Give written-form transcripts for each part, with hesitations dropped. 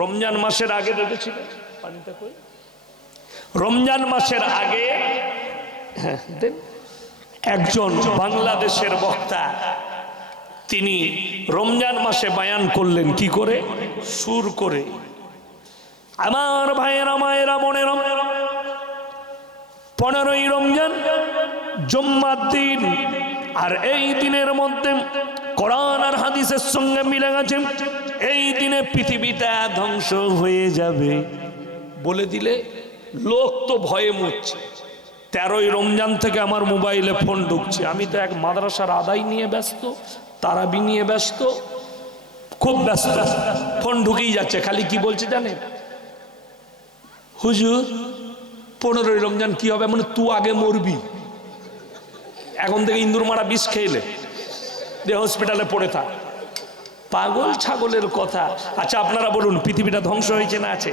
রমজান মাসের আগে দেখেছিল পানিটা কই রমজান মাসের আগে একজন বাংলাদেশের বক্তা তিনি রমজান মাসে বয়ান করলেন কি করে সুর করে আমার ভাইয়েরা মায়েরা মনেরা 15ই রমজান জুম্মার দিন আর এই দিনের মধ্যে কোরআন আর হাদিসের সঙ্গে মিলে গেছে এই দিনে পৃথিবীটা ধ্বংস হয়ে যাবে বলে দিলে লোক তো ভয়ে মরছে 13ই রমজান থেকে আমার মোবাইলে ফোন ঢুকছে আমি তো এক মাদ্রাসার আদায় নিয়ে ব্যস্ত তারাবি নিয়ে ব্যস্ত খুব ব্যস্ত ফোন ঢুকেই যাচ্ছে খালি কি বলছে জানেন হুজুর 15ই রমজান কি হবে মানে তুই আগে মরবি এখন থেকে ইন্দুর মারা বিষ খেলে যে হসপিটালে পড়ে থাক পাগল ছাগলের কথা আচ্ছা আপনারা বলুন পৃথিবীটা ধ্বংস হয়েছে না আছে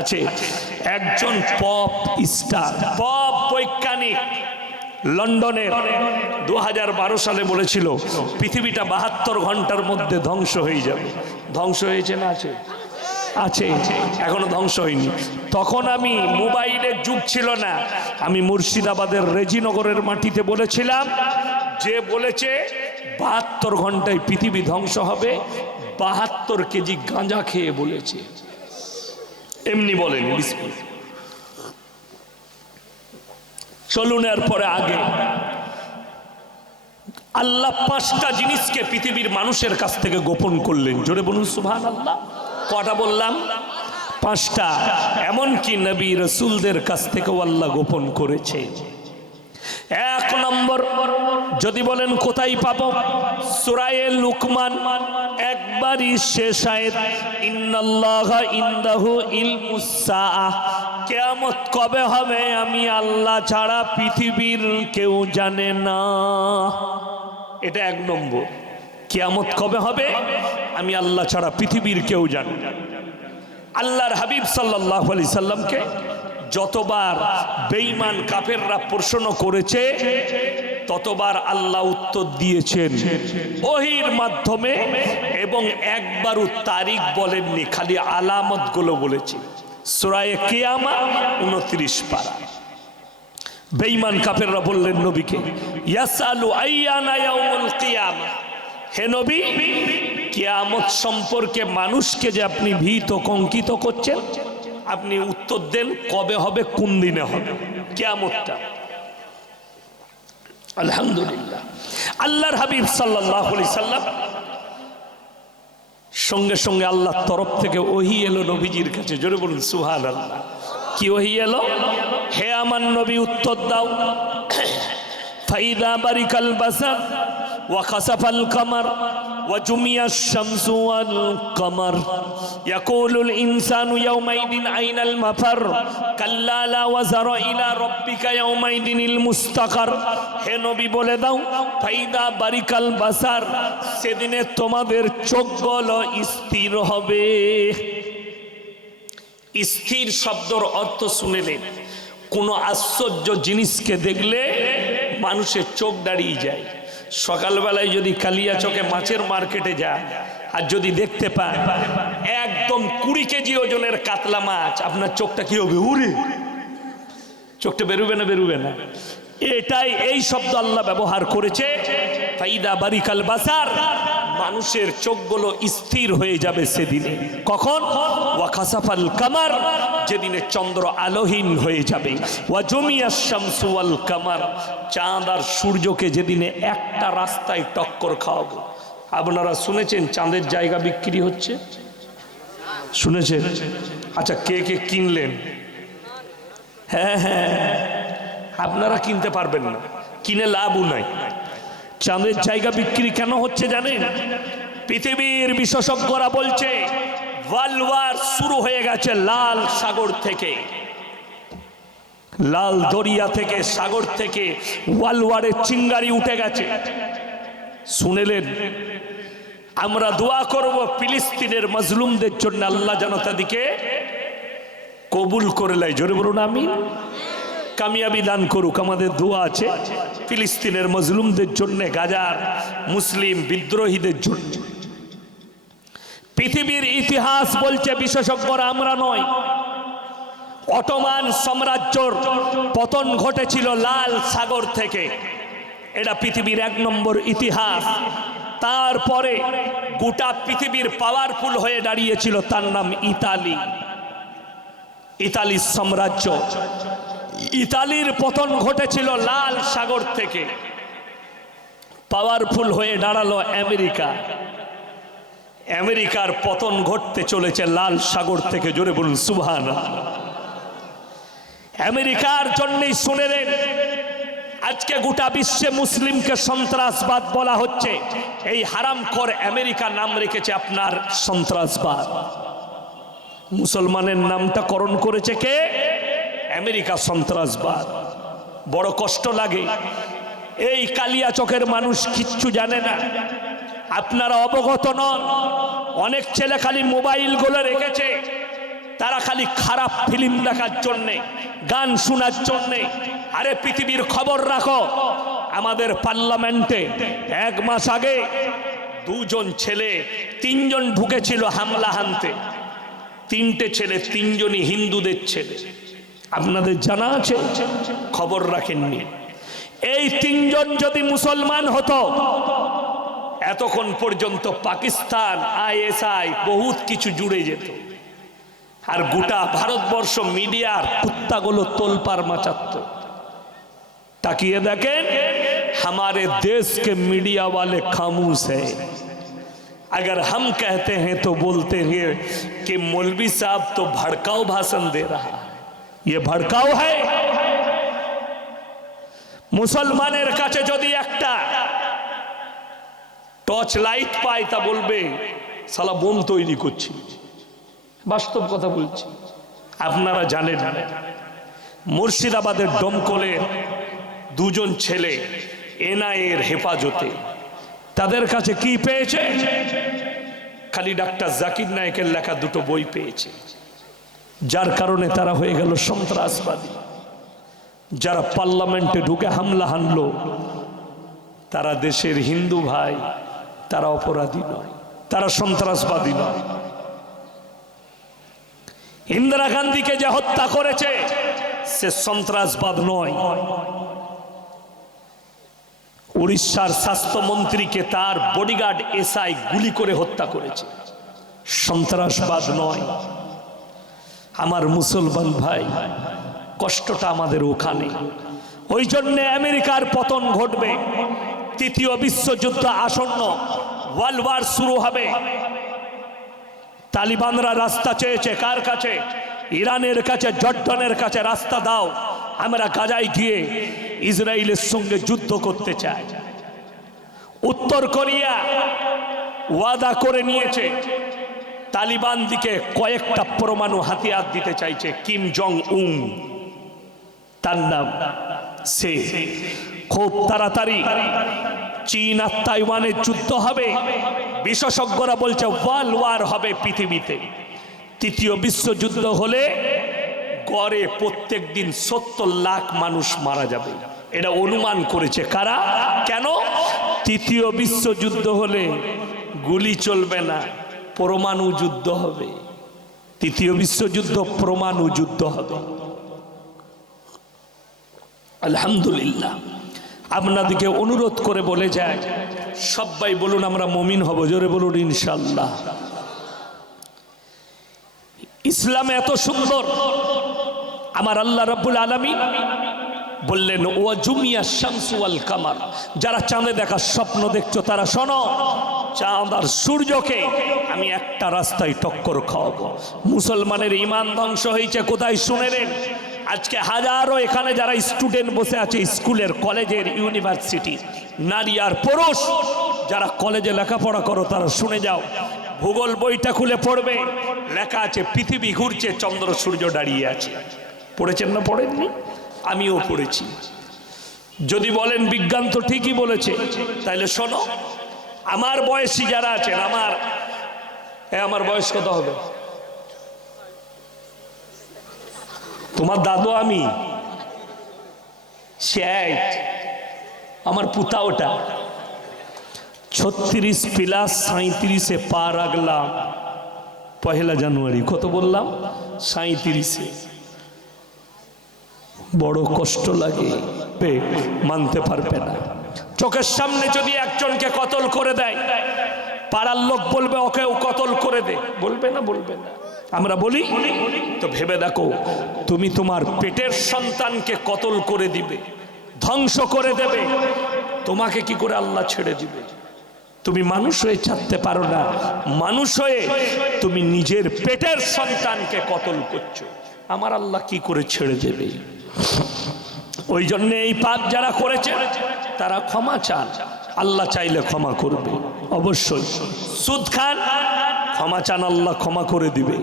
আছে একজন পপ স্টার পপ বৈজ্ঞানিক লন্ডনের 2012 সালে বলেছিল পৃথিবীটা 72 ঘন্টার মধ্যে ধ্বংস হয়ে যাবে ধ্বংস হয়েছে না আছে আছে এখনো ধ্বংস হয়নি তখন আমি মোবাইলের যুগ ছিল না আমি মুর্শিদাবাদের রেজিনগরের মাটিতে বলেছিলাম যে বলেছে 72 ঘন্টায় পৃথিবী ধ্বংস হবে 72 কেজি গাঁজা খেয়ে বলেছে এমনি বলেন চলুন এরপরে আগে আল্লাহ 5টা জিনিসকে পৃথিবীর মানুষের কাছ থেকে গোপন করলেন জোরে বলুন সুবহানাল্লাহ কটা বললাম 5টা এমনকি নবী রাসূলদের কাছ থেকেও আল্লাহ গোপন করেছে 1 নম্বর যদি বলেন কোথায় পাবো সূরা লুকমান একবারই শেষ আয়াত ইন্নাল্লাহা ইনদাহু ইলমুস সাআহ কিয়ামত কবে হবে আমি আল্লাহ ছাড়া পৃথিবীর কেউ জানে না এটা 1 নম্বর কিয়ামত কবে হবে আমি আল্লাহ ছাড়া পৃথিবীর কেউ জানে না আল্লাহর হাবিব সাল্লাল্লাহু আলাইহি সাল্লামকে যতবার বেঈমান কাফেররা প্রশ্ন করেছে ততবার আল্লাহ উত্তর দিয়েছেন ওহীর মাধ্যমে এবং একবারও তারিখ বলেননি খালি আলামতগুলো বলেছে সূরা কিয়ামা 29 পারা বেঈমান কাফেররা বললেন নবীকে ইয়াসালু আইয়ানা ইয়াউমুল কিয়ামা হে নবী কিয়ামত সম্পর্কে মানুষকে যে আপনি ভীত কঙ্কিত করছেন আপনি উত্তর দেন কবে হবে কোন দিনে হবে কিয়ামতটা আলহামদুলিল্লাহ আল্লাহর হাবিব সাল্লাল্লাহু আলাইহি সাল্লাম সঙ্গে সঙ্গে আল্লাহর তরফ থেকে ওহী এলো নবীজির কাছে জোরে বলুন সুবহানাল্লাহ কি ওহী এলো হে আমার নবী উত্তর দাও ফাইদা বারিকাল বাসার ওয়া খাসাফাল কামার ওয়া জুমিয়াশ শামসু ওয়াল কামার ইয়াকুলুল ইনসানু ইয়াওমাইদিন আইনাল মাফার কাল্লা লা ওয়াজারা ইলা রাব্বিকা ইয়াওমাইদিনিল মুস্তাকার হে নবী বলে দাও ফাইদা বারিকাল বাসার সেদিনে তোমাদের চোখগুলো স্থির হবে স্থির শব্দের অর্থ শুনেলেন কোন আশ্চর্য জিনিসকে দেখলে মানুষের চোখ দাঁড়িয়ে যায় সকালবেলায় যদি কালিয়াচকে মাছের মার্কেটে যায় আর যদি দেখতে পায় একদম 20 কেজি ওজনের কাতলা মাছ আপনার চোখটা কি হবে উড়ে চোখটা বেরোবে না বেরোবে না এটাই এই শব্দ আল্লাহ ব্যবহার করেছে ফাইদা বারিকাল বাসার মানুষের চোখগুলো স্থির হয়ে যাবে সেদিনে কখন ওয়া খাসাফাল কামার যেদিনে চন্দ্র আলোহীন হয়ে যাবে ওয়া জুমিয়াশ শামসু ওয়াল কামার চাঁদ আর সূর্যকে যেদিনে একটা রাস্তায় টক্কর খাওয়াবো আপনারা শুনেছেন চাঁদের জায়গা বিক্রি হচ্ছে শুনেছেন আচ্ছা কে কে কিনলেন হ্যাঁ হ্যাঁ আপনারা কিনতে পারবেন না কিনে লাভও নাই চাঁদের জায়গা বিক্রি কেন হচ্ছে জানেন পৃথিবীর বিশেষজ্ঞরা বলছে ওয়ার্ল্ড ওয়ার শুরু হয়ে গেছে লাল সাগর থেকে লাল দরিয়া থেকে সাগর থেকে ওয়ার্ল্ড ওয়ারের চিঙ্গারি উঠে গেছে শুনেলেন আমরা দোয়া করব ফিলিস্তিনের মাজলুমদের জন্য আল্লাহ যেন তাদেরকে কবুল করে লাই জোরে বলুন আমিন কামিয়াবি দান করুক আমাদের দোয়া আছে ফিলিস্তিনের মাজলুমদের জন্য গাজার মুসলিম বিদ্রোহীদের জন্য পৃথিবীর ইতিহাস বলছে, বিশেষজ্ঞরা আমরা নয়, অটোমান সাম্রাজ্যর পতন ঘটেছিল লাল সাগর থেকে। এটা পৃথিবীর 1 নম্বর ইতিহাস। তারপরে গোটা পৃথিবীর পাওয়ারফুল হয়ে দাঁড়িয়েছিল, তার নাম ইতালি। ইতালির সাম্রাজ্য, ইতালির পতন ঘটেছিল লাল সাগর থেকে। পাওয়ারফুল হয়ে দাঁড়ালো আমেরিকা। আমেরিকার পতন ঘটতে চলেছে লাল সাগর থেকে। জোরে বলুন সুবহানাল্লাহ। আমেরিকার জন্যই শুনে নেন, আজকে গোটা বিশ্বে মুসলিমকে সন্ত্রাসবাদ বলা হচ্ছে। এই হারামখোর আমেরিকা নাম রেখেছে আপনার সন্ত্রাসবাদ। মুসলমানের নামটা করণ করেছে কে? আমেরিকা সন্ত্রাসবাদ। বড় কষ্ট লাগে। এই কালিয়াচকের মানুষ কিচ্ছু জানে না, আপনারা অবগত নন। অনেক ছেলে খালি মোবাইলগুলো রেখেছে, তারা খালি খারাপ ফিল্ম দেখার জন্যে, গান শোনার জন্যে। আরে পৃথিবীর খবর রাখো। আমাদের পার্লামেন্টে 1 মাস আগে 2 জন ছেলে 3 জন ঢুকেছিল হামলা হানতে। 3টে ছেলে, 3 জনই হিন্দুদের ছেলে। আপনাদের জানা আছে? খবর রাখেননি। এই 3 জন যদি মুসলমান হতো, এতক্ষণ পর্যন্ত পাকিস্তান, ISI বহুত কিছু জুড়ে যেত। আর গোটা ভারতবর্ষ মিডিয়ার কুত্তাগুলো তোলপাড় মাচাত। তাকিয়ে দেখেন, हमारे देश के मीडिया वाले खामोश है। अगर हम कहते हैं तो बोलते हैं कि मौलवी साहब तो भड़काऊ भाषण दे रहा है। ये भड़काऊ है। मुसलमानेर काছে যদি একটা টর্চ লাইট পায়, তা বলবে শালা বোম তৈরি করছি। বাস্তব কথা বলছি। আপনারা জানেন, মুর্শিদাবাদের ডমকলের 2 জন ছেলে NIA-র হেফাজতে। তাদের কাছে কি পেয়েছে? খালি ডাক্তার জাকির নায়েকের লেখা 2টো বই পেয়েছে, যার কারণে তারা হয়ে গেল সন্ত্রাসবাদী। যারা পার্লামেন্টে ঢুকে হামলা হানলো, তারা দেশের হিন্দু ভাই, তারা অপরাধী নয়, তারা সন্ত্রাসবাদী নয়। ইন্দিরা গান্ধীকে যে হত্যা করেছে, সে সন্ত্রাসবাদ নয়। উড়িষ্যার স্বাস্থ্যমন্ত্রীকে তার বডিগার্ড SI গুলি করে হত্যা করেছে, সন্ত্রাসবাদ নয়। আমার মুসলমান ভাই, কষ্টটা আমাদের ওখানে। ওই জন্য আমেরিকার পতন ঘটবে। 3য় বিশ্বযুদ্ধ আসন্ন, ওয়ার্ল্ড ওয়ার শুরু হবে। তালিবানরা রাস্তা চেয়েছে কার কাছে? ইরানের কাছে, জর্ডানের কাছে। রাস্তা দাও, আমরা গাজায় গিয়ে ইসরায়েলের সঙ্গে যুদ্ধ করতে চাই। উত্তর কোরিয়া ওয়াদা করে নিয়েছে, তালিবান দিকে কয়েকটা পরমাণু হাতিয়ার দিতে চাইছে। কিম জং উন তার নাম। সে খুব তাড়াতাড়ি চীন আর তাইওয়ানের যুদ্ধ হবে। বিশেষজ্ঞরা বলছে ওয়ার্ল্ড ওয়ার হবে পৃথিবীতে। 3য় বিশ্বযুদ্ধ হলে গড়ে প্রত্যেক দিন 70 লাখ মানুষ মারা যাবে। এটা অনুমান করেছে কারা? কেন? 3য় বিশ্বযুদ্ধ হলে গুলি চলবে না, পরমাণু যুদ্ধ হবে। 3য় বিশ্বযুদ্ধ পরমাণু যুদ্ধ হবে। আলহামদুলিল্লাহ। আপনাদেরকে অনুরোধ করে বলে যায়, সবাই বলুন আমরা মুমিন হব। জোরে বলুন ইনশাআল্লাহ। ইসলাম এত সুন্দর। আমার আল্লাহ রাব্বুল আলামিন বললেন, ওয়া জুমিয়া শামসু ওয়াল কামার। যারা চাঁদে দেখার স্বপ্ন দেখছো, তারা শোনো, চাঁদ আর সূর্যকে আমি একটা রাস্তায় টক্কর খাওয়াবো। মুসলমানের ঈমান ধ্বংস হয়েছে কোথায় শুনে নেন। আজকে হাজারো এখানে যারা স্টুডেন্ট বসে আছে, স্কুলের, কলেজের, ইউনিভার্সিটি, নারী আর পুরুষ যারা কলেজে লেখাপড়া করো, তারা শুনে যাও। ভূগোল বইটা খুলে পড়বে, লেখা আছে পৃথিবী ঘুরছে, চন্দ্র সূর্য দাঁড়িয়ে আছে। পড়েছেন না পড়েননি? আমিও পড়েছি। যদি বলেন বিজ্ঞান তো ঠিকই বলেছে, তাইলে শোনো, আমার বয়সী যারা আছেন, আমার বয়স কত হবে? তোমার দাদু আমি, আমার পুতা ওটা 36 + 37-এ পা রাখলাম। পহেলা জানুয়ারি, কত বললাম? 37-এ। বড় কষ্ট লাগে, মানতে পারবে না। চোখের সামনে যদি একজনকে কতল করে দেয়, পাড়ার লোক বলবে ওকেও কতল করে দে, বলবে না? বলবে না? আমরা বলি তো। ভেবে দেখো, তুমি তোমার পেটের সন্তানকে কতল করে দিবে, ধ্বংস করে দেবে, তোমাকে কি করে আল্লাহ ছেড়ে দিবে? তুমি মানুষ হয়ে ছাড়তে পারো না, মানুষ হয়ে তুমি নিজের পেটের সন্তানকে কতল করছো, আমার আল্লাহ কি করে ছেড়ে দেবে? ওই জন্য এই পাপ যারা করেছে তারা ক্ষমা চান, আল্লাহ চাইলে ক্ষমা করবে অবশ্যই। সুদ খান, ক্ষমা চান, আল্লাহ ক্ষমা করে দিবে।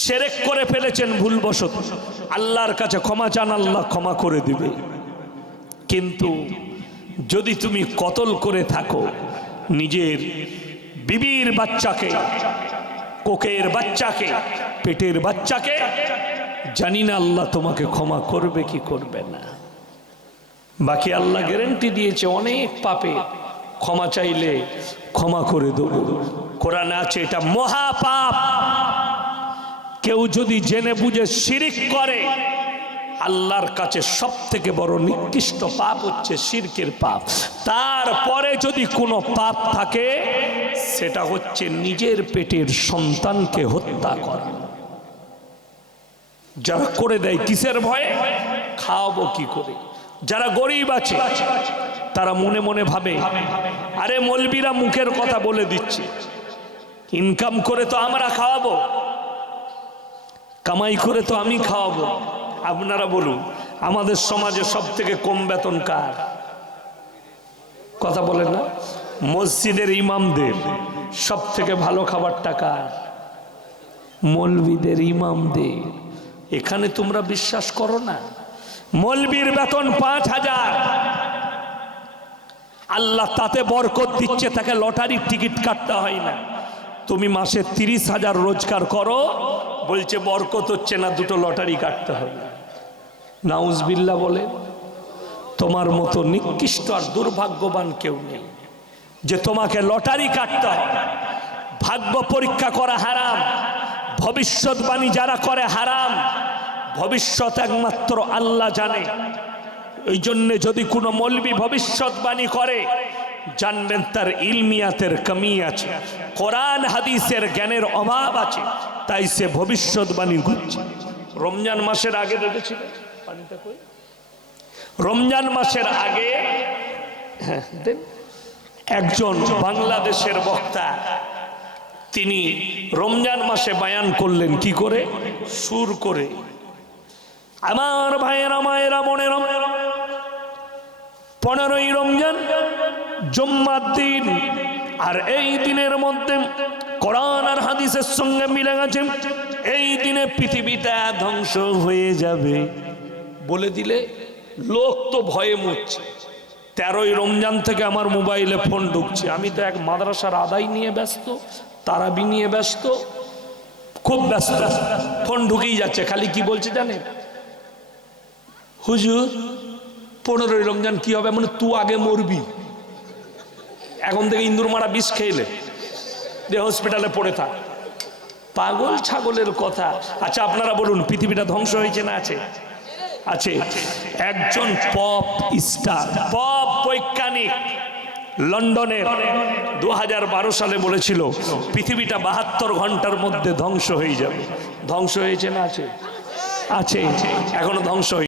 শিরক করে ফেলেছেন ভুলবশত, আল্লাহর কাছে ক্ষমা চান, আল্লাহ ক্ষমা করে দিবে। কিন্তু যদি তুমি কতল করে থাকো নিজের বিবির বাচ্চাকে, কোকের বাচ্চাকে, পেটের বাচ্চাকে, জানি না আল্লাহ তোমাকে ক্ষমা করবে কি করবে না। বাকি আল্লাহ গ্যারান্টি দিয়েছে অনেক পাপে ক্ষমা চাইলে ক্ষমা করে দেব। কোরআনে আছে এটা মহা পাপ। কেউ যদি জেনে বুঝে শিরক করে, আল্লাহর কাছে সব থেকে বড় নিকৃষ্ট পাপ হচ্ছে শিরকের পাপ। তারপরে যদি কোনো পাপ থাকে, সেটা হচ্ছে নিজের পেটের সন্তানকে হত্যা করা। যারা করে দেয় কিসের ভয়ে? খাওয়াবো কি করে? যারা গরিব আছে তারা মনে মনে ভাবে, আরে মৌলবীরা মুখের কথা বলে দিচ্ছে, ইনকাম করে তো আমরা খাওয়াবো, কামাই করে তো আমি খাওয়াবো। আপনারা বলুন, আমাদের সমাজে সব থেকে কম বেতন কার? কথা বলেন না? মসজিদের ইমামদের। সব থেকে ভালো খাবারটা কার? মৌলবীদের, ইমামদের। এখানে তোমরা বিশ্বাস করো না, মৌলবীর বেতন 5,000, আল্লাহ তাতে বরকত দিচ্ছে, তাকে লটারির টিকিট কাটতে হয় না। তুমি মাসে 30,000 রোজগার করো, বলছে বরকত হচ্ছে না, দুটো লটারি কাটতে হবে। নাউজবিল্লাহ বলে। তোমার মতো নিকৃষ্ট আর দুর্ভাগ্যবান কেউ নেই যে তোমাকে লটারি কাটতে হবে। ভাগ্য পরীক্ষা করা হারাম, ভবিষ্যৎবাণী যারা করে হারাম। ভবিষ্যৎ একমাত্র আল্লাহ জানে। এই জন্য যদি কোনো মৌলবী ভবিষ্যৎবাণী করে, জানবেন তার ইলমিয়াতের কমি আছে, কোরআন হাদিসের জ্ঞানের অভাব আছে, তাই সে ভবিষ্যৎবাণী করছে। রমজান মাসের আগে দেখেছিলেন, রমজান মাসের আগে একজন বাংলাদেশের বক্তা, তিনি রমজান মাসে বয়ান করলেন কি করে? সুর করে। আমার ভাইয়েরা, মায়েরা, বোনেরা, 15ই রমজান জুম্মার দিন, আর এই দিনের মধ্যে কোরআন আর হাদিসের সঙ্গে মিলে গেছে, এই দিনে পৃথিবীটা ধ্বংস হয়ে যাবে বলে দিলে লোক তো ভয়ে মরছে। 13ই রমজান থেকে আমার মোবাইলে ফোন ঢুকছে, আমি তো এক মাদ্রাসার আদায় নিয়ে ব্যস্ত, তারাবি নিয়ে ব্যস্ত, খুব ব্যস্ত, ফোন ঢুকেই যাচ্ছে। খালি কি বলছে জানেন? হুজুর 15ই রমজান কি হবে? মানে তুই আগে মরবি, এখন থেকে ইন্দুর মারা বিষ খেলে যে হসপিটালে পড়ে থাক। পাগল ছাগলের কথা। আচ্ছা আপনারা বলুন, পৃথিবীটা ধ্বংস হয়েছে না আছে? আছে। একজন পপ স্টার, পপ বৈজ্ঞানিক লন্ডনের 2012 সালে বলেছিল পৃথিবীটা 72 ঘন্টার মধ্যে ধ্বংস হয়ে যাবে। ধ্বংস হয়েছে না আছে? আছে, এখনো ধ্বংস হয়েছে।